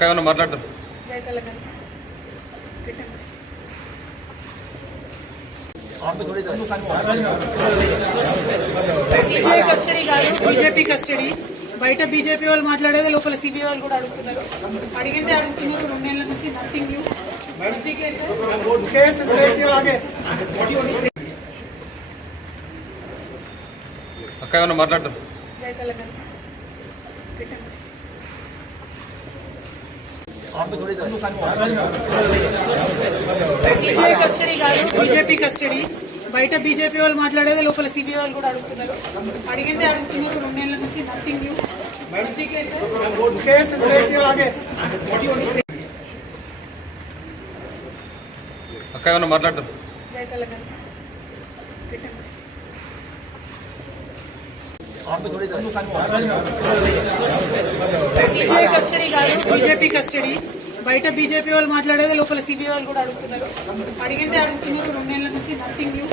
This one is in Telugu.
అక్క ఏమన్నా మాట్లాడతారు. సిబిఐ కస్టడీ కాదు, బీజేపీ కస్టడీ. బయట బీజేపీ వాళ్ళు మాట్లాడేది లోపల సిబిఐ వాళ్ళు కూడా అడుగుతున్నారు. అడిగిందే అడుగుతున్నారు. 2 నెలల నుంచి నథింగ్ న్యూ. అక్క ఏమన్నా మాట్లాడతారు. సిబిఐ కస్టడీ కాదు, బీజేపీ కస్టడీ. బయట బీజేపీ వాళ్ళు మాట్లాడేది లోపల సిబిఐ వాళ్ళు కూడా అడుగుతున్నారు. అడిగిందే అడుగుతున్నారు. 2 నెలల నుంచి నథింగ్ న్యూ. అక్క ఏమన్నా మాట్లాడతారు. సిబిఐ కస్టడీ కాదు, బీజేపీ కస్టడీ. బయట బీజేపీ వాళ్ళు మాట్లాడేది లోపల సిబిఐ వాళ్ళు కూడా అడుగుతున్నారు. అడిగిందే అడుగుతున్నారు. 2 నెలల నుంచి నథింగ్ న్యూ.